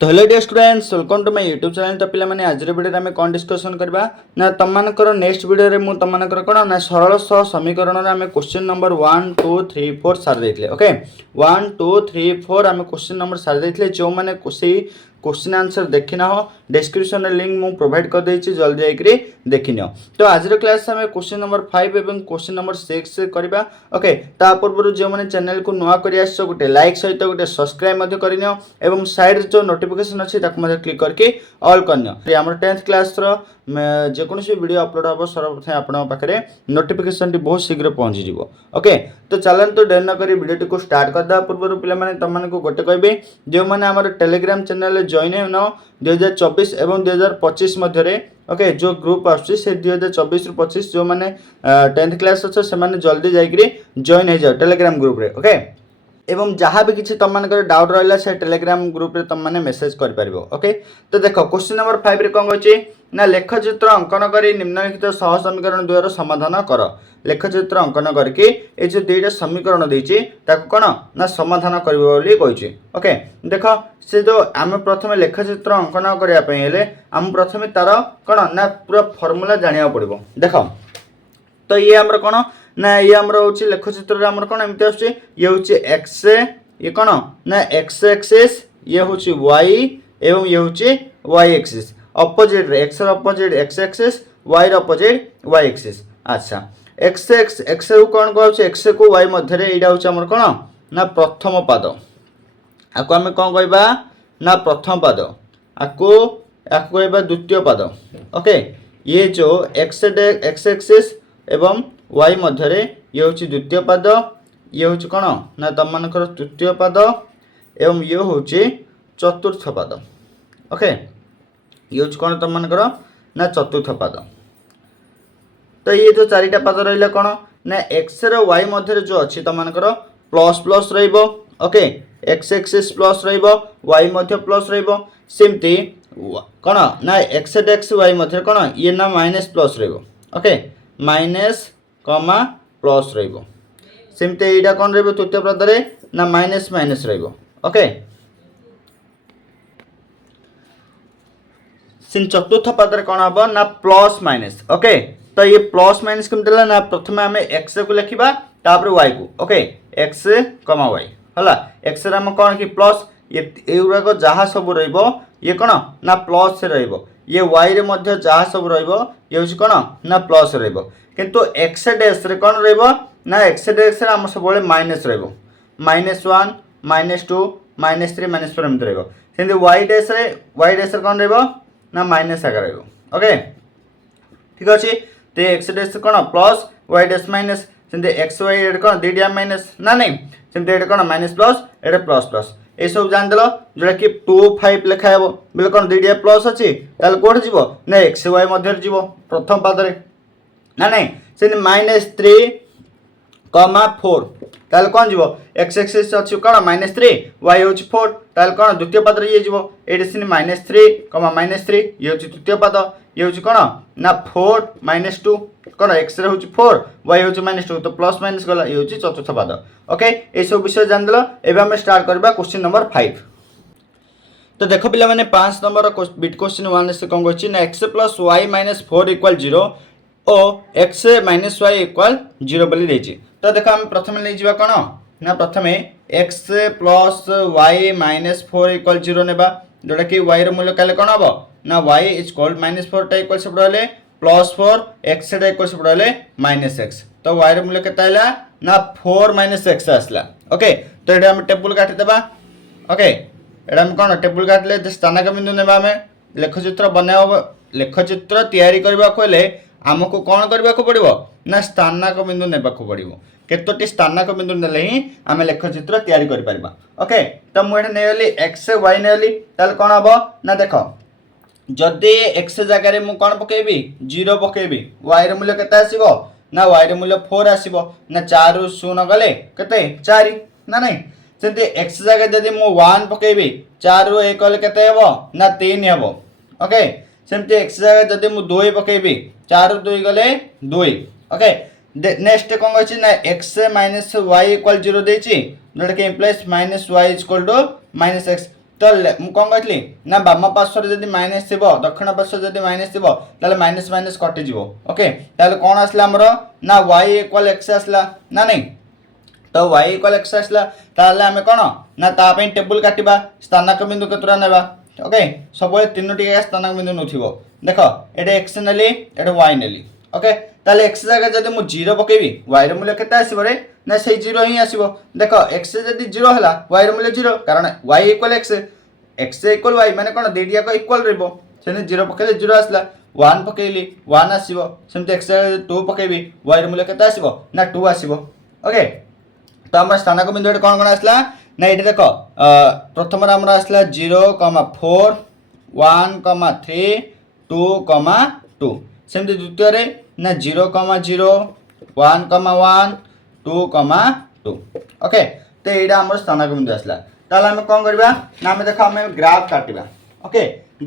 तो hello dear students welcome to my YouTube channel. तो पिला माने आज वीडियो आम कौन डिस्कसन करबा ना तमनकर नेक्स्ट वीडियो रे मु तमनकर कोन ना सरल सह समीकरण रे आम क्वेश्चन नंबर 1 2 3 4 सार देथिले। ओके 1 2 3 4 आम क्वेश्चन नंबर सार देथिले। जो माने कोसी क्वेश्चन आंसर देखि ना हो डिस्क्रिप्शन रे लिंक मु प्रोवाइड कर देछि, जल्दी आइकरी देखि नियो। तो आज रो क्लास में क्वेश्चन नंबर 5 एवं क्वेश्चन नंबर 6 करबा। ओके ता पूर्व जो माने चैनल को नुआ करि आछो गोटे लाइक सहित गोटे सब्सक्राइब मध्य करिनियो एवं साइड जो नोटिफिकेशन अच्छी क्लिक करके ऑल करनियो। हमर 10th क्लास रो जेकोसी वीडियो अपलोड हम सर्वप्रथम आपन पाखरे नोटिफिकेशन टी बहुत शीघ्र पहुंची जिवो। ओके तो चलन तो देर न करी वीडियो को स्टार्ट कर दा पूर्व पिला माने तमन को गोटे कहबे जो माने हमर टेलीग्राम चैनल जॉइन हेनो 2024 एवं 2025 मध्य रे। ओके जो ग्रुप आछी से 2024 रु 25 जो माने 10th क्लास अच्छे से माने जल्दी जाइकरी जॉइन हो जाओ टेलीग्राम ग्रुप रे। ओके एवं जहाँ भी किसी तुम मानकर डाउट रहा से टेलीग्राम ग्रुप रे तुम माने मेसेज कर पारिबो। ओके तो देखो क्वेश्चन नंबर 5 रे कोन कहछि ना लेखचित्र अंकन करी निम्नलिखित सह समीकरण द्वयर समाधान कर। लेखचित्र अंकन करके ए जो दुईटा समीकरण देछि ताको कोन ना समाधान करबो बोली कहछि। ओके देखो से जो आम प्रथमे लेखचित्र अंकन करिया पय हेले आम प्रथमे तार कोन ना पूरा फार्मूला जानिया पड़िबो। देखो तो ये हमर कोन ना ये हमर होछि लेखचित्र रे हमर कोन एमति आछी ये होछि x ये कोन ना x एक्सिस ये होछि y एवं ये होछि y एक्सिस ऑपोजिट रे x र ऑपोजिट x एक्सिस y र ऑपोजिट y एक्सिस। अच्छा x रो कोन कहउछि x को y मध्य रे एडा होछि हमर कोन ना प्रथम पाद आको हमें कोन कहबा ना प्रथम पाद आको कहबा द्वितीय पाद। ओके ये जो x एक्सिस एवं y मध्य रे ये होछि द्वितीय पाद ये होछि कोन ना तम मानकर तृतीय पाद एवं ये होछि चतुर्थ पाद। ओके ये होछि कोन तम मानकर ना चतुर्थ पाद। तो ये जो चारिटा पाद रहिला कोन ना x रो y मध्य रे जो अछि तम मानकर प्लस प्लस रहिबो। ओके x एक्सिस प्लस रहिबो y मध्य प्लस रहिबो सिमती कोन ना x y मध्य कोन ये ना माइनस प्लस रहिबो। ओके माइनस कमा प्लस रहिबो सिमते एटा कोन रहिबो तृतीय पद रे ना माइनस माइनस रहिबो। ओके सिन चतुर्थ पद रे कोन हबो ना प्लस माइनस। ओके तो ये प्लस माइनस केमतेला ना प्रथमे हमें x को लिखिबा तापर y को। ओके x y हला x रे हम कोन कि प्लस ये एउरा को जहा सब रहिबो ये कोन ना प्लस से रहिबो ये y रे मध्य जहा सब रहिबो ये होछि कोन ना प्लस रहिबो किंतु x डैश रे कोन रहिबो ना x डैश रे हम सब बोले माइनस रहिबो -1 -2 -3 -4 एमत रहिबो सेंति y डैश रे कोन रहिबो ना -11 रहिबो। ओके ठीक अछि ते x डैश कोन प्लस y डैश माइनस सेंति x y रे कोन दीडिया माइनस ना नहीं सेंति एटा कोन minus plus iota plus plus ए सब जान देलो जोटा कि 2 5 लिखा हेबो बेले कोन दीडिया प्लस अछि ताल कोठ जीवो ना x y मध्य रे जीवो प्रथम पाद रे ना नहीं सेंति -3 4 ताल कोन जीवो x एक्सिस अछि कोन -3 y होछि 4 ताल कोन द्वितीय पद रे ये जीवो एडी सिन -3 -3 ये होछि तृतीय पद ये होछि कोन ना 4 -2 कोन x रे होछि 4 y होछि -2 तो प्लस माइनस गला ये होछि चतुर्थ पद। ओके ए सब विषय जान देलो एबे हम स्टार्ट करबा क्वेश्चन नंबर 5। तो देखो पिला माने 5 नंबर बिट क्वेश्चन 1 से कोन कहछि ना x + y - 4 = 0 और x - y = 0 बोली देछि। तो देखो हम प्रथम ले जिबा कोन ना प्रथमे x + y - 4 = 0 नेबा जोटा कि y रो मूल्य काले कोन हबो ना y = -4 टा इक्वल से पड़ले +4 x टा इक्वल से पड़ले -x तो y रो मूल्य केता हैला ना 4 - x आसला। ओके तो एटा हम टेबल काटि देबा। ओके एटा हम कोन टेबल काटले जे स्थानक बिंदु नेबा हमें लेखचित्र बनाओ लेखचित्र तयारी करबा कोले हमको कोन करबा को पड़िबो ना स्थानक बिंदु नेबा को पड़िबो केतोटी स्थानक बिंदु नेले ही हमें लेखचित्र तयारी करि परबा। ओके तो मु एटा नेली x y नेली ताल कोन हबो ना देखो जदि x जगह रे मु कोन पकेबी 0 पकेबी y रे मूल्य केता आसीबो ना y रे मूल्य 4 आसीबो ना 4 रु 0 गले केते 4 ना नहीं सेंते x जगह जदि मु 1 पकेबी 4 रु 1 गले केते हेबो ना 3 हेबो। ओके सेंते x जगह जदि मु 2 पकेबी 4 रु 2 गले 2। ओके नेक्स्ट कोन कहछि ना x - y = 0 देछि जोटा कि इम्प्लाइज -y = -x तो मु कौन कहली ना बाम पार्श्वर जदि माइनस थी दक्षिण पार्श्वर जदि माइनस थी ताले माइनस माइनस कटिज ओके ताले कौन आसला हमर ना y इक्वल x आसला ना नहीं तो y इक्वल x आसला ताले आमे कौन ना ता पे टेबल काटिबा स्थानक बिंदु केतरा नेबा ओके सब तीनोटी स्थानक बिंदु नथिबो देखो एटे x नेली एटे y नेली ओके ताले x जगह जदि मु 0 पकेबी y र मूल्य केते आसीबो रे ना से 0 ही आसीबो देखो x जदि 0 हला y र मूल्य 0 कारण y equal x x equal y माने कोन देडिया को इक्वल रहबो सेने 0 पकेले 0 आसला 1 पकेली 1 आसीबो सेमते x 2 पकेबी y र मूल्य केते आसीबो ना 2 आसीबो ओके तो हमर स्थानक बिंदु कोन कोन आसला ना एटे देखो प्रथम रा हमरा आसला 0,4 1,3 2,2 सेमते द्वितीय रे ना 0,0 1,1 2,2 ओके तो एटा हमर स्थानक बिंदु आसला ताले हम कोन करबा ना हम देखो हम ग्राफ काटिबा ओके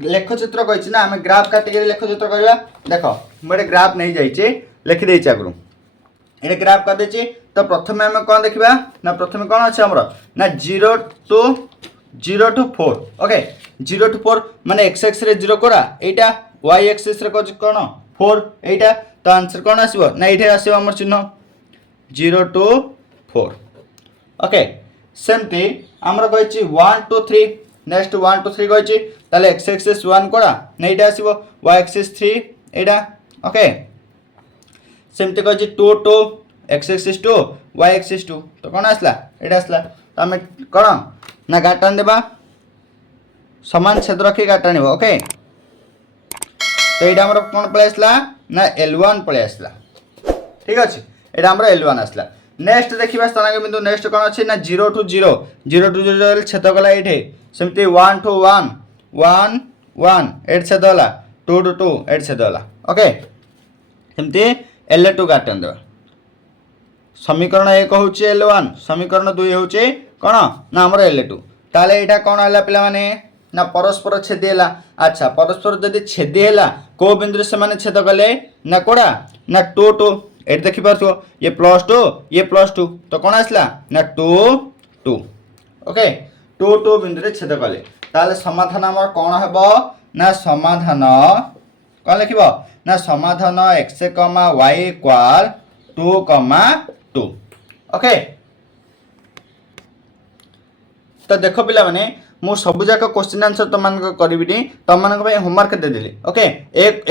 लेखचित्र कहिछि ना हम ग्राफ काटि के लेखचित्र करबा देखो मोरे ग्राफ नहीं जाई छै लिखि देछि आगरु एटा ग्राफ कर देछि तो प्रथमे हम कोन देखिबा ना प्रथमे कोन अछि हमर ना 0 to 4 ओके 0 to 4 माने x एक्सिस रे 0 कोरा एटा y एक्सिस रे कोन 4 एटा तो आंसर कोन आसीबो ना एठे आसीबो हमर चिन्ह 0 to 4 ओके सेमती हमर कहिछि 1 to 3 नेक्स्ट 1 to 3 कहिछि ताले x एक्सिस 1 कोरा ना एटा आसीबो y एक्सिस 3 एटा ओके सेमती कहिछि 2 to x axis 2 y axis 2 तो कोन आसला एटा आसला तो हम कोन ना गाटन देबा समान छेद रखी गाटनिबो ओके तो एटा हमर कोन पळे आसला ना L1 पळे आसला ठीक अछि एटा हमर L1 आसला नेक्स्ट देखिबा स्थानक बिंदु नेक्स्ट कोन अछि ना 0 to 0 0 to 0 छेद गला एठे सेमती 1 to 1 1 1 एट छेद होला 2 to 2 एट छेद होला ओके सेमती L2 गाटन देबा समीकरण 1 होउची L1 समीकरण 2 होउची कोन ना हमर L2 ताले एटा कोन हला पिला माने ना परस्पर छेदी हला अच्छा परस्पर जदि छेदी हला को बिंदु से माने छेद गले ना कोडा ना 2 2 एट देखि पारथो ये +2 ये +2 तो कोन आसला ना 2 2 ओके 2 2 बिंदु रे छेद गले ताले समाधान हमर कोन हेबो ना समाधान कोन लिखिबो ना समाधान x, y इक्वल 2,2 ओके तो देखो पिला माने मु सब जाक क्वेश्चन आंसर तमान करबिनी तमान को होमवर्क दे देली ओके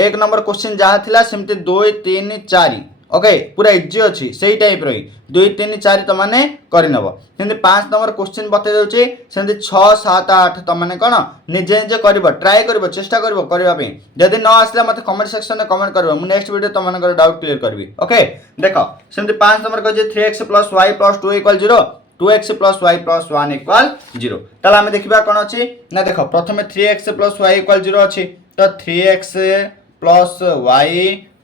एक नंबर क्वेश्चन जहा थिला सेमते 2 3 4 ओके पूरा इजी अछि सेही टाइप रही 2 3 4 तमाने करि नबो सेमते 5 नंबर क्वेश्चन बते देउची सेमते 6 7 8 तमाने कोन निजे निजे करबो ट्राई करबो चेष्टा करबो करबा पे जदी न आसला मते कमेंट सेक्शन में कमेंट करबो मु नेक्स्ट वीडियो तमान कर डाउट क्लियर करबी ओके देखो सेमते 5 नंबर कहै 3x + y + 2 = 0 2x + y + 1 = 0 ताला हम देखिबा कोन अछि ना देखो प्रथमे 3x + y = 0 अछि तो 3x + y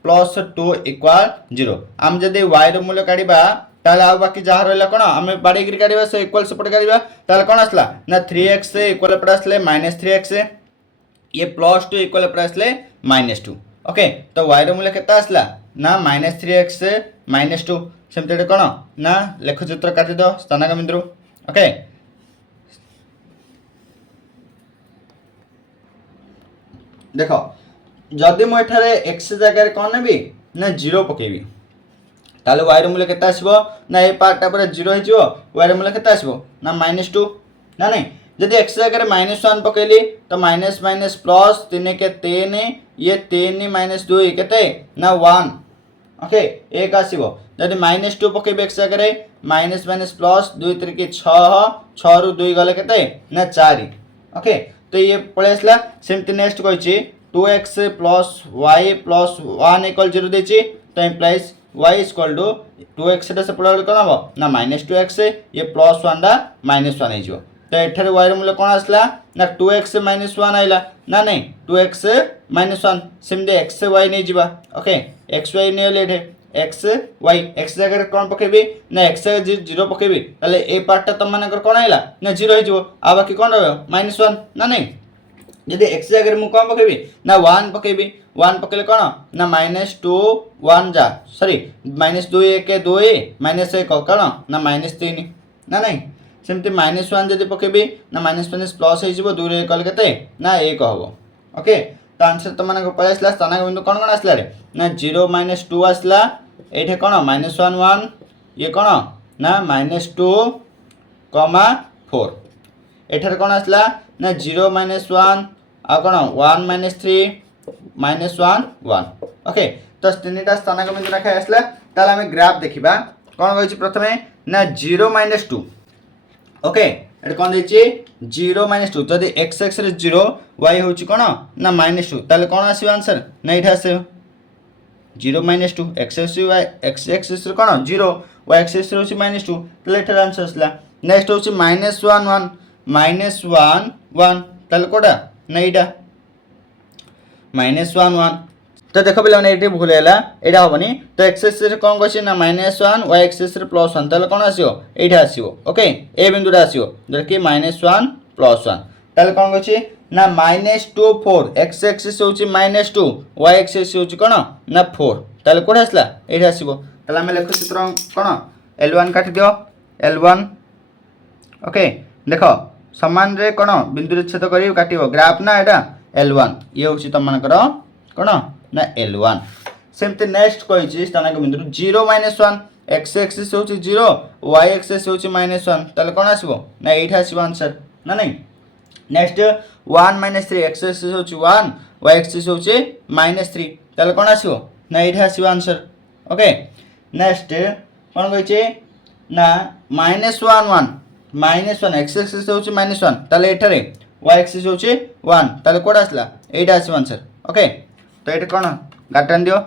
+ 2 = 0 हम जदी y रो मूल्य काढिबा ताले आ बाकी जहा रहला कोन हम बाडी गिर काढिबा से इक्वल सपोर्ट काढिबा ताले कोन आसला ना 3x इक्वल पर आसले -3x ये +2 इक्वल पर आसले -2 ओके तो y रो मूल्य केता आसला ना -3x -2 सेमते कोन ना लेखचित्र काटि दो स्थानक बिंदु ओके देखो जदि मो एठारे x जगह रे कोन नेबी ना 0 पकेबी ताले y रो मूल्य केता आसीबो ना ए पार्टटा पर 0 हे जिवो y रो मूल्य केता आसीबो ना -2 ना नहीं जदि x जगह रे -1 पकेली तो माइनस माइनस प्लस 3 के 3 ये 3 - 2 केते ना 1 ओके एक आसीबो जदि -2 पकेबे x जगह रे माइनस माइनस प्लस 2 3 के 6 6 रु 2 गले केते ना 4 ओके तो ये पळे आसला सेमति नेक्स्ट कहिची 2x + y + 1 = 0 देची तो इम्प्लाइज y = 2x से पळे कोन हो ना -2x ये +1 दा -1 हे जिवो तो एठारे y रो मूल्य कोन आसला ना 2x - 1 आइला ना नहीं 2x - 1 सिमदे x y नै जिबा ओके x y नै लेठे x y x जगह कोन पकेबी ना x 0 पकेबी ताले ए पार्टटा त मानकर कोन आइला ना 0 हे जिवो आ बाकी कोन रहबो -1 ना नहीं यदि x जगह मु कोन पकेबी ना 1 पकेबी 1 पकेले कोन ना -2 1 जा सॉरी -2 1 2 -1 कोन ना -3 ना नहीं सेमती -1 जदि पकेबी ना माइनस माइनस प्लस हो 2 रे कल केते ना 1 हबो ओके तो आंसर तुम मानक पळे आसला स्थानांक बिंदु कोन कोन आसला रे ना 0 -2 आसला एठे कोन -1 1 ये कोन ना -2 4 एठार कोन आसला ना 0 -1 आ कोन 1 -3 -1 1 ओके तो तीनटा स्थानांक बिंदु रखा आसला ताले हम ग्राफ देखिबा कोन होइछि प्रथमे ना 0 -2 ओके एटा कोन दैछि 0 -2 जदि x एक्सिस रे 0 y होछि कोन ना -2 ताले कोन आसीबो आंसर ना एठा आसीबो 0 -2 x एक्सिस रे कोन 0 y एक्सिस रे होछि -2 ताले एठा आंसर आसला नेक्स्ट होछि -1 1 -1 1 ताले कोडा ना एटा -1 1 तो देखो पिला माने एठी भूल हैला एटा होबनी तो x एक्सिस रे कोन कहछि ना -1 y एक्सिस रे +1 ताले कोन आसीबो एठा आसीबो ओके ए बिंदुटा आसीबो जर कि -1 +1 ताले कोन कहछि ना -2 4 x एक्सिस होछि -2 y एक्सिस होछि कोन ना 4 ताले कोन आसला एठा आसीबो ताले हम लेख चित्र कोन L1 काटि दियो L1 ओके देखो समान रे कोन बिंदु छेद करी काटिबो ग्राफ ना एटा L1 ये होछि त मानकर कोन ना L1 सेमते नेक्स्ट कहिछि स्थानांक बिंदु 0 -1 x एक्सिस होछि 0 y एक्सिस होछि -1 ताले कोन आसीबो ना एठा आसीबो आंसर ना नहीं नेक्स्ट 1 -3 x एक्सिस होछि 1 y एक्सिस होछि -3 ताले कोन आसीबो ना एठा आसीबो आंसर ओके नेक्स्ट कोन कहिछि ना -1 1 x एक्सिस होछि -1 ताले एठा रे y एक्सिस होछि 1 ताले कोड आसला एठा आसीबो आंसर ओके तो ये कौन गार्टन दियो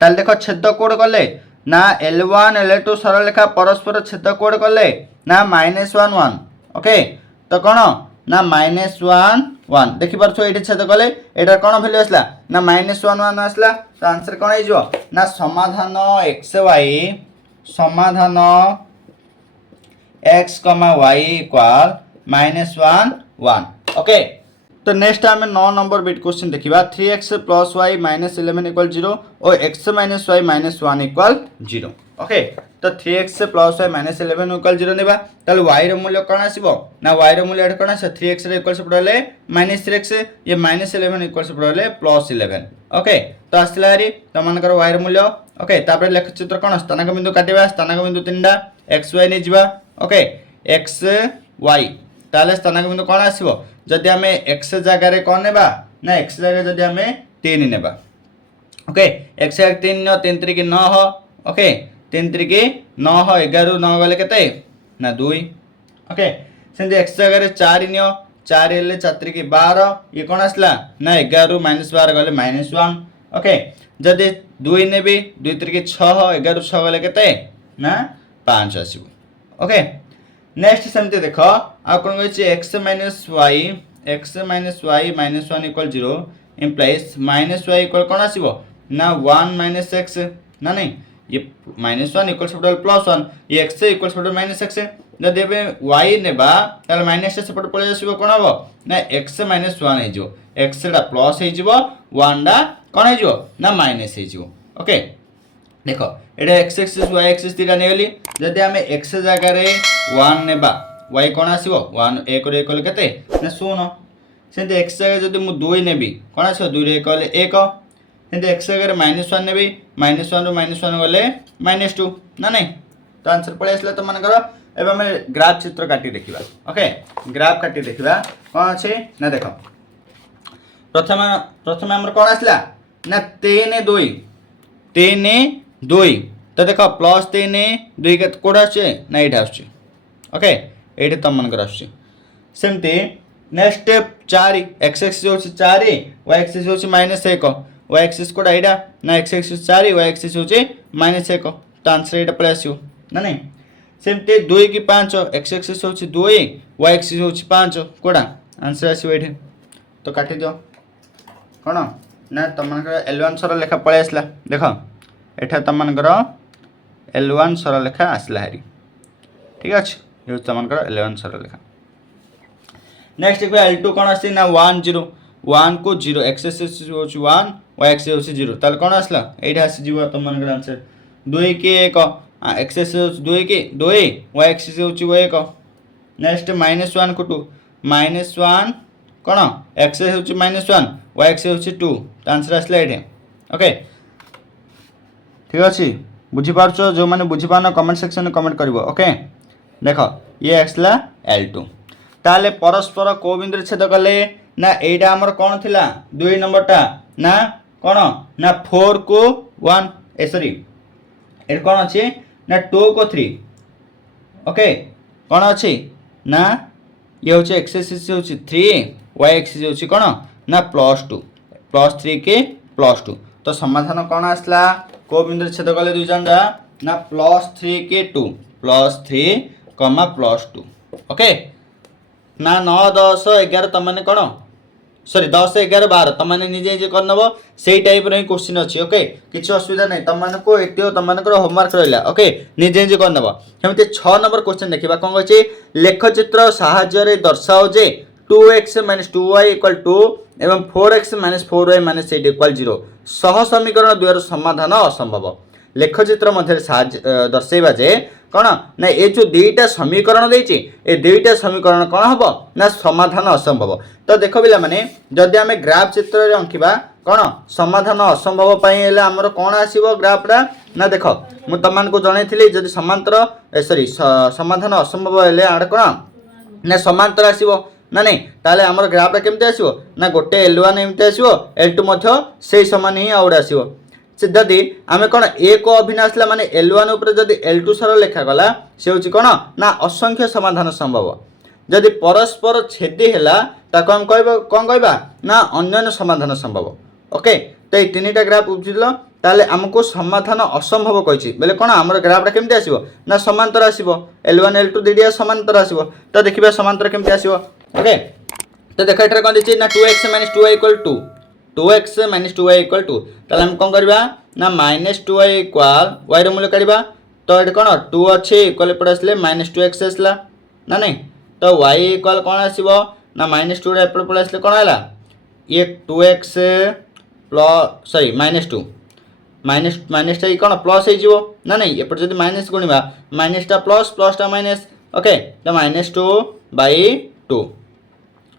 ताल देखो छेद कोड कले ना L1 L2 सरलरेखा परस्पर छेद कोड कले ना -1 1 ओके तो कौन ना -1 1 देखि परछो एठी छेद कले एटा कौन वैल्यू आसला ना -1 1 आसला तो आंसर कौन हो ना समाधान x y समाधान x y इक्वल -1 1 ओके तो नेक्स्ट आम 9 नंबर बिट क्वेश्चन देखा 3x plus y minus 11 equal 0 और x minus y minus 1 equal 0 okay तो 3x plus y minus 11 equal 0 नेबा ताले y रो मूल्य कोन आसीबो ना y रो मूल्य एटा कोन आसे 3x रे इक्वल से पड़ले -3x ये -11 इक्वल से पड़ले +11 ओके तो आसला हरी त मानकर y रो मूल्य ओके तापर लेख चित्र कोन स्थानांक बिंदु काटिबा स्थानांक बिंदु तीनडा x y ने जिबा ओके x y ताले स्थानांक बिंदु कोन आसीबो जदि हमें x जगह रे कोन नेबा ना x जगह जदि हमें 3 नेबा ओके x जगह 3 न 3 3 की 9 हो ओके 3 3 की 9 हो 11 9 गले केते ना 2 ओके सेंदे x जगह रे 4 नियो 4 ले 4 3 की 12 ये कोन आसला ना 11 -12 गले -1 ओके जदि 2 नेबी 2 3 की 6 हो 11 6 गले केते ना 5 आसीबो ओके नेक्स्ट सेमते देखो आ कोन कहै छै x y -1 0 implies -y equal कोन आसीबो ना 1 - x ना नहीं ये -1 इक्वल से +1 ये x इक्वल से -x जदि बे y नेबा ताले माइनस से सपोर्ट पळे आसीबो कोन हबो ना x - 1 हे जो x रा प्लस हे जिवो 1 दा कोन हे जिवो ना माइनस हे जिवो ओके देखो एटा x एक्सिस y एक्सिस तीटा नेली जदि हमें x जगह रे 1 नेबा y कोन आसीबो 1 1 रे इक्वल केते ना 0 सेंते x जगह जदि मु 2 नेबी कोन आसीबो 2 रे इक्वल 1 सेंते x जगह रे -1 नेबी -1 रो -1 गले -2 ना नहीं तो आंसर पळे आसला त मानकर एबे हम ग्राफ चित्र काटी देखिबा ओके ग्राफ काटी देखिबा कोन अछि ना देखो प्रथम हमर कोन आसला ना 3 2 तो देखो +3 2 के कोड आछे ना एटा आछे ओके एटा तम मन कर आछे सेमते नेक्स्ट 4 x एक्सिस होछि 4 y एक्सिस होछि -1 y एक्सिस कोड एटा ना x एक्सिस 4 y एक्सिस होछि -1 तो आंसर एटा प्लस आछो ना नहीं सेमते 2 की 5 x एक्सिस होछि 2 y एक्सिस होछि 5 कोडा आंसर आछो एठे तो काटि दियो कोन ना तम मन कर L1 सर लेखा पळे आसला देखो एठा तम मन कर L1 सरल लेखा आसला हरी ठीक अछि यो तमन कर L1 सरल लेखा नेक्स्ट एक L2 कोन आसी ना 1 0 1 को 0 x एक्सिस होछि 1 y एक्सिस होछि 0 ताल कोन आसला एठा आसी जीव तमन कर आंसर 2 के 1 एक्सेस हो 2 कि 2 वाई एक्सेस हो 1 नेक्स्ट -1 को 2 -1 कौन एक्सेस हो -1 वाई एक्सेस हो 2 तो आंसर आसला ये ओके ठीक अच्छे बुझीपार जो मैंने बुझीपार कमेंट सेक्शन में कमेंट कर ओके देख ये आसला L2 ताले परस्पर को बिंदु छेद कले ना एटा हमर कौन थिला 2 नंबरटा ना कौन ना 4 को 1 सॉरी ए कौन अच्छे ना 2 को 3 ओके कौन अच्छे ना ये हूँ एक्सेस हूँ 3 वाई एक्सेस हूँ कौन ना +2 +3 के +2 तो समाधान कौन आसला को बिंदु छेद कले दुई जन जा ना +3 के 2 +3 +2 ओके ना 9 10 11 तमने कौन सॉरी 10 11 12 तमने निजे निजे करनब सेही टाइप रो क्वेश्चन अछि ओके किछि असुविधा नै तमने को एतियो तमने को होमवर्क रहला ओके निजे निजे करनब हेमते 6 नंबर क्वेश्चन देखिबा कोन कहै छै लेखचित्र सहाय्य रे दर्शाओ जे 2x - 2y = 2 एवं 4x - 4y - 8 = 0 सह समीकरण द्वयर समाधान असंभव लेखचित्र मध्य दर्शाइबा जे कौन ना ये जो दुईटा समीकरण देछि ए दुईटा समीकरण कौन हम ना समाधान असंभव तो देख पिला माने जदि आमे ग्राफ चित्र रे अंकिबा कौन समाधान असंभव पई हेले हमर कौन आसीबो ग्राफटा ना देख मु तमान को जणैथिली जदि समांतर सॉरी समाधान असंभव हेले आड़ कौन ना समांतर आसीबो ना नहीं ताले हमर ग्राफटा केमते आसीबो ना गोटे L1 एमते आसीबो L2 मध्य सेही समान ही आउड आसीबो जदि आम कौन एक अभिन्न आसला माने L1 उपर जदि L2 सर लेखा गला से हूँ कौन ना असंख्य समाधान संभव जदि परस्पर छेदी है ताको हम कहबा कौन कहबा ना अन्य समाधान संभव ओके तो ये तीन ग्राफ बुझल ताले हमको समाधान असंभव कही बोले कौन आम ग्राफटा केमती आसो ना समांतर आसो L1 L2 दुईटा समांतर आसो तो देखिए समांतर केमती आसो ओके तो देख ये कौन देखिए ना 2x - 2y = 2 2x - 2y = 2 ताले हम कौन करबा ना -2y = y रो मूल्य काढिबा तो ये कौन 2 अच्छे इक्वल पड़ आसले -2x आसला ना नहीं तो y इक्वल कौन आसीबो ना -2 रे पड़ आसले कौन हैला ये 2x सॉरी -2 माइनस टा कौन प्लस हो ना नहीं एपट जब माइनस गुणवा माइनस टा प्लस टा माइनस ओके तो -2/2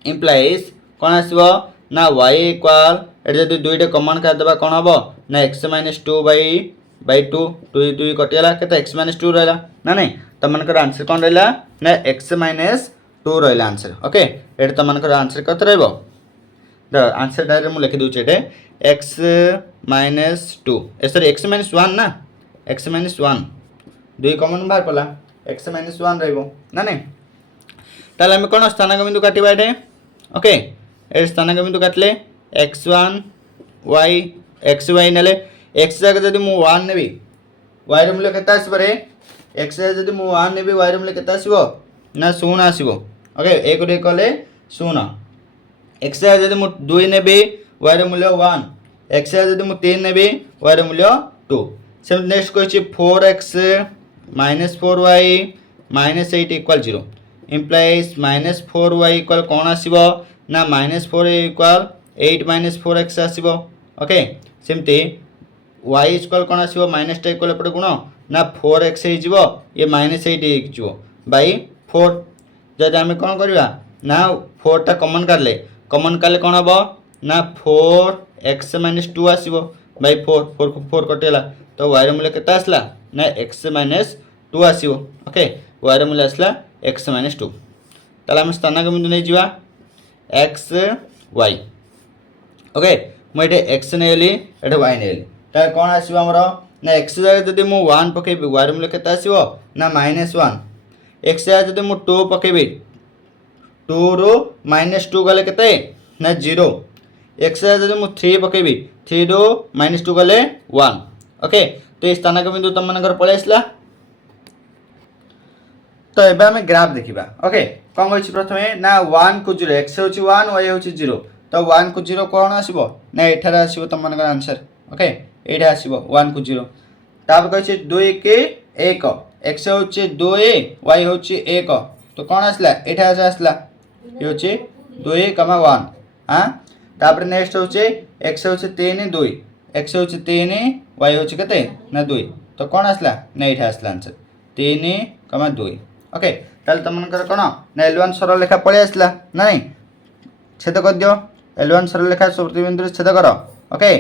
इम्प्लाइज कौन आसो ना y इक्वल ये जब दुईटा कमन करदेबा कौन हम ना x - 2/2 2 2 कटिगला के x - 2 रहा ना नहीं तुम मनकर आंसर कौन रहा ना x - 2 रहा आंसर ओके ये तुम मनकर आंसर कत रहा द आंसर डायरेक्ट मुझे लिखि दूचे ये x - 2 सॉरी x - 1 ना x - 1 दुई कमन बाहर पड़ा x - 1 रहिबो ना नहीं ताले हम कौन स्थानांक बिंदु काटिबा ये ओके ये स्थानांक बिंदु काटले x1 y xy नेले x जगह जदि मु 1 नेबी y रो मूल्य केते आसीबो रे x जदि मु 1 नेबी y रो मूल्य केते आसीबो ना 0 आसीबो ओके 1 रे कले 0 x जदि मु 2 नेबी y रो मूल्य 1 x जदि मु 3 नेबी y रो मूल्य 2 सेम नेक्स्ट कहछि 4x - 4y - 8 = 0 implies -4y equal कौन आसीबो ना -4y इक्वल 8 - 4x आसीबो ओके सेमती y इक्वल कौन आसीबो माइनस टा इक्वल पड़े गुण ना 4x हे जिवो ये -8 हे जिवो बाय 4 जदि हम कौन करबा ना 4 टा कॉमन करले कौन हबो ना 4x - 2 आसीबो बाय 4 4 को 4 कटेला तो y रो मूल्य केते आसला ना x - 2 आसीबो ओके y रो मूल्य आसला x - 2 ताला हम स्थानांक बिंदु नै जिवा x y ओके मुझे x नेली एटा y नेली तार कौन आसीबो हमरो ना x जगह जदि मु 1 पकेबी y रो मूल्य केते आसीबो ना -1 x जगह जदि मु 2 पकेबी 2 रो -2 गले केते ना 0 x जगह जदि मु 3 पकेबी 3 रो -2 गले 1 ओके तो ये स्थानांक बिंदु तुम मनकर पळे आसला तो एबे हमें ग्राफ देखिबा ओके कौन होछि प्रथमे ना 1 को 0 x होछि 1 y होछि 0 तो 1 को 0 कौन आसीबो ना एठारा आसीबो तुम मनकर आंसर ओके एठा आसीबो 1 को 0 तापर कहछि 2 के 1 x होछि 2 y होछि 1 तो कौन आसला एठा आसला ये होछि 2 1 हां तापर नेक्स्ट होछि x होछि 3 2 x होछि 3 y होछि कते ना 2 तो कौन आसला ना ये आसला आंसर 3,2 ओके ताल तुमकर कौन ना L1 सरल रेखा पलि आसला ना नहीं छेद कर दियो L1 सरल रेखा बिंदु छेद कर ओके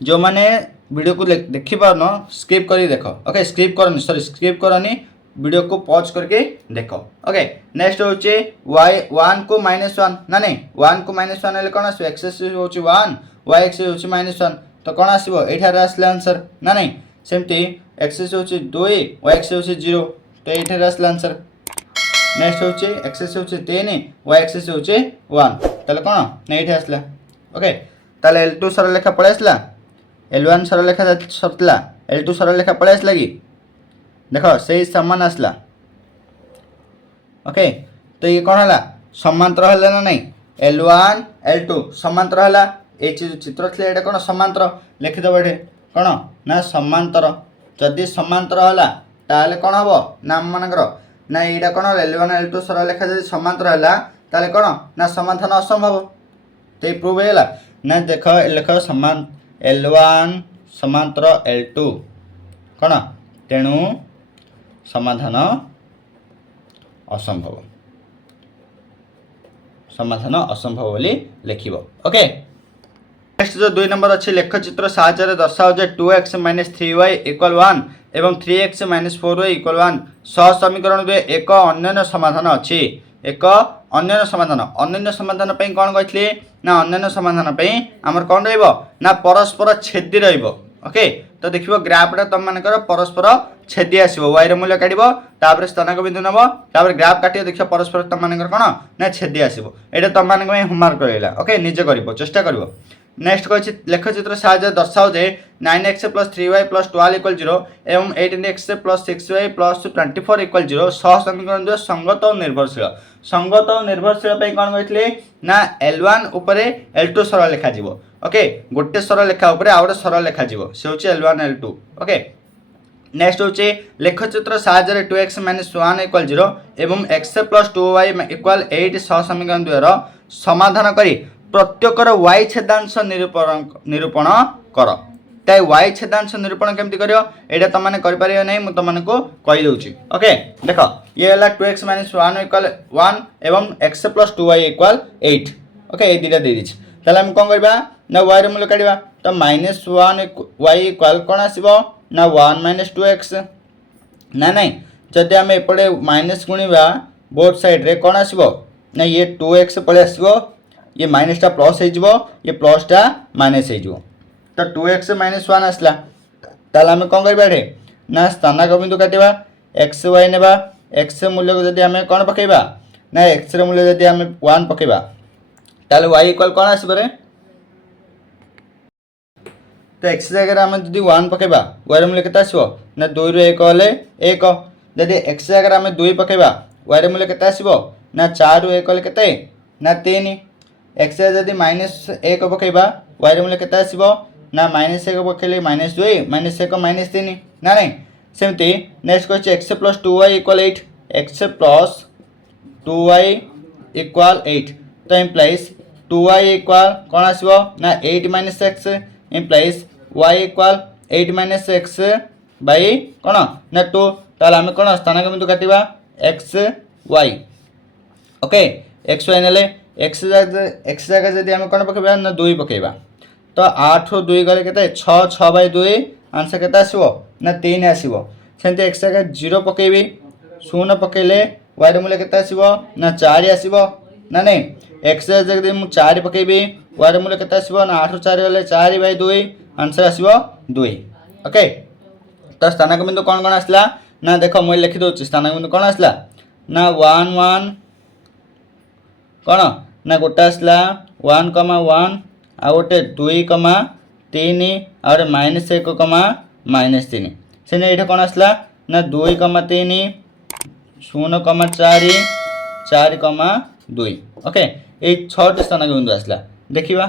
जो मैंने वीडियो को देखी पार न स्किप करी देखो ओके स्किप करनी सॉरी स्किप करनी वीडियो को पॉज करके देखो ओके नेक्स्ट होचे y1 को -1 ना नहीं 1 को -1 हेले कोन आसो x होची 1 y x होची -1 तो कोन आसीबो एठारे आसले आंसर ना नहीं सेमती x होची 2 y x होची 0 तो एठारे आसले आंसर नेक्स्ट होची x होची 3 y x होची 1 ताले कोन ना एठे आसला ओके ताले L2 सरल रेखा पळे आसला L1 सरल रेखा सरतला L2 सरल रेखा पळे आसला की देखो से समान आसला ओके तो ये कौन है समांतर है ना नहीं L1 L2 समांतर है ये चित्र थे ये कौन समांतर लिखिदेव ये कौन ना समांतर जदि समांतर है ताले कौन हम ना आम मानकर ना यहाँ कौन L1 L2 सरल रेखा जब समांतर है ताले कौन ना समाधान असंभव तो ये प्रूव है ना देख लेख समान L1 समांतर L2 कौन तेणु समाधान असंभव समाधान असंभव बोली लिखिबो ओके नेक्स्ट जो 2 नंबर अच्छे लेखचित्र साहाय्य दर्शाओ जे 2x - 3y = 1 एवं 3x - 4y = 1 सह समीकरण दे एक अन्य समाधान अच्छी एक अन्य समाधान पे कौन कहते ना अन्य समाधान पे आमर कौन रहिबो ना परस्पर छेदी रहिबो ओके तो देखिबो ग्राफटा तुम मानकर परस्पर छेदी आसीबो y रे मूल्य काढिबो तापर स्थानक बिंदु नबो तापर ग्राफ काटियो देखियो परस्पर तुम मानकर कोन ना छेदी आसीबो एटा तुम मानक में होमवर्क करैला ओके निजे करिवो चेष्टा करिवो नेक्स्ट कहछि लेखचित्र साहाय्य दर्शाओ जे 9x + 3y + 12 = 0 एवं 18x + 6y + 24 = 0 सह समीकरण जो संगत और निर्भरशील पे कोन कहथिले ना L1 ऊपर L2 सरल लिखा जिवो ओके गोटे सरल लेखा ऊपर आ गोटे सरल लेखा जीवो से होची L1 L2 ओके नेक्स्ट होची लेखचित्र साहाय्य 2x - 1 = 0 एवं x + 2y = 8 सह समीकरण द्वारा समाधान करी प्रत्येकर y छेदांश निरूपण कर ताई y छेदांश निरूपण केमती करियो एटा त माने करि परियो नै म त माने को कहि दउची ओके देखो ये हला 2x - 1 = 1 एवं x + 2y = 8 ओके ए दिटा दे दिछि ताले हम कोन करबा ना y रे मूल्य काढिबा तो -1 y = कोन आसीबो ना 1 - 2x ना नहीं जदि हम एपटे माइनस गुणिबा बोथ साइड रे कोन आसीबो ना ये 2x पळे आसीबो ये माइनसटा प्लस हो जिवो ये प्लसटा माइनस हो जिवो तो 2x - 1 आसला ताले हम कोन करबा रे ना स्थानक बिंदु काटिबा x y नेबा x मूल्य को जदि हम कोन पकेबा ना x रे मूल्य जदि हम 1 पकेबा ताले y = कोन आसीबो रे तो x जगह आम जब 1 पकेबा y रे मूल्य केते आसीबो ना 2 रु 1 हेले 1 जदि x जगह आम 2 पकेबा y रे मूल्य केते आसीबो ना 4 रु 1 हेले केते ना 3 x जदि -1 पकेबा y रे मूल्य केते आसीबो ना -1 पकेले -2 -1 -3 ना नहीं सेमती next question x + 2y = 8 x + 2y = 8 तो इम्प्लाइज 2y = कोन आसीबो ना 8 - x implies y = 8 - x by कोन ना 2 ताले हम कोन स्थानक बिंदु काटिबा x y okay x y नेले x जगह जदि हम कोन पकेबा ना 2 पकेबा तो 8 रो 2 गले केते 6 6/2 आंसर केते आसीबो ना 3 आसीबो सेंते x जगह 0 पकेबी 0 पकेले y रे मूल्य केते आसीबो ना 4 आसीबो ना नहीं x जगह जदि मु 4 पकेबी y रे मूल्य केते आसीबो ना 8 रो 4 गले 4/2 आंसर आसीबो 2 ओके तो स्थानक बिंदु कोन कोन आसला ना देखो मैं लिखि दोछि स्थानक बिंदु कोन आसला ना 1 1 कोन ना गोटे आसला 1 1 आ गोटे 2 3 और -1 -3 सेने एठा कोन आसला ना 2 3 0 4 4 2 ओके ए 6 स्थानक बिंदु आसला देखिबा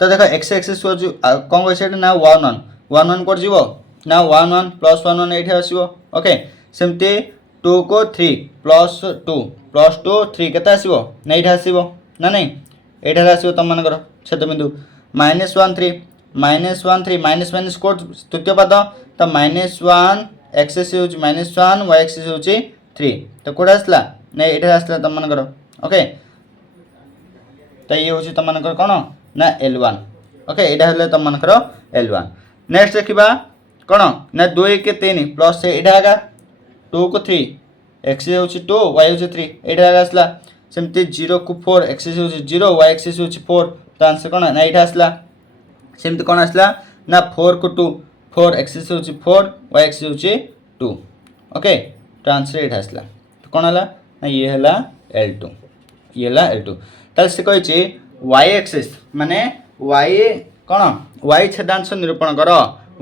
तो देख एक्स एक्सिस कौन कही ना 1 1 1 1 कर जीवो ना 1 1 प्लस 1 1 ये आसो ओके सेमती 2 को 3 प्लस 2 3 के आसो ना ये आसो ना नहीं ये आसो तुम मनकर छेदबिंदु -1 3 -1 3 माइनस माइनस कोड तृतीय पद तो -1 एक्सिस हो -1 y एक्सिस हो 3 तो कौट आसला ना ये आसला तुम मनकर ओके तो ये हूँ तुम मनकर कौन ना L1 ओके यहाँ हेल्ले तुम मनकर L1 नेक्स्ट देखा कौन ना 2 के 3 प्लस यहाँ 2 को 3 एक्स हूँ 2 y हूँ 3 यहाँ आसला सेमती 0 को 4 एक्सिस हूँ 0 y एक्सिस हूँ 4 तो आंसर कौन ना यहाँ आसला सेमती कौन आसला ना 4 को 2 4 एक्सिस हूँ 4 y एक्सिस हूँ 2 ओके तो आंसर यहाँ आसला तो कौन है ना ये है L2 ये है L2 ताल से कही y एक्सिस माने y कौन y छेदांश निरूपण कर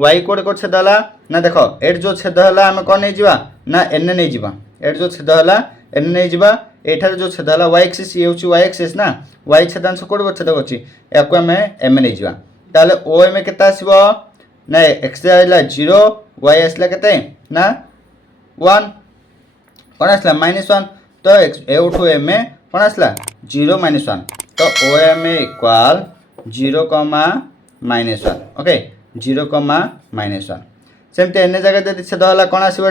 y कोड कोड छेद है ना देख एट जो छेद है आम कौन नहीं जावा ना एन नहीं जावा एट जो छेद है एन नहीं जावा एठार जो छेद है y एक्सिस ये हूँ y एक्सिस ना y छेदांश कोड कोड छेद कर आम एम नहीं जावा ताले ओ एम के ना एक्स आइला 0 y आसला के ना 1 कौन आसला -1 तो एठू एम ए कौन आसला 0 -1 तो ओ एम ए इक्वाल 0, -1 ओके 0, -1 सेमती एन जगह जब छेद है कौन आसो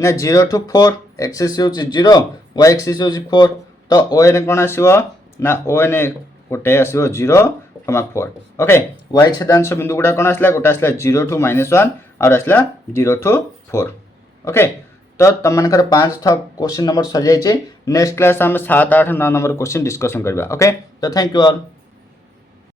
ना 0 to 4 एक्सिस हूँ 0 y एक्सिस हूँ 4 तो ओ एन कौन आसो ना ओ एन गोटे आसो 0, 4 ओके y छेदांश बिंदु गुड़ा कौन आसला गोटे आसला 0 to -1 और आसला 0 to 4 ओके तो तुम मनकर 5 क्वेश्चन नंबर सर जाइए नेक्स्ट क्लास आम 7 8 9 नंबर क्वेश्चन डिस्कसन करवा ओके तो थैंक यू ऑल।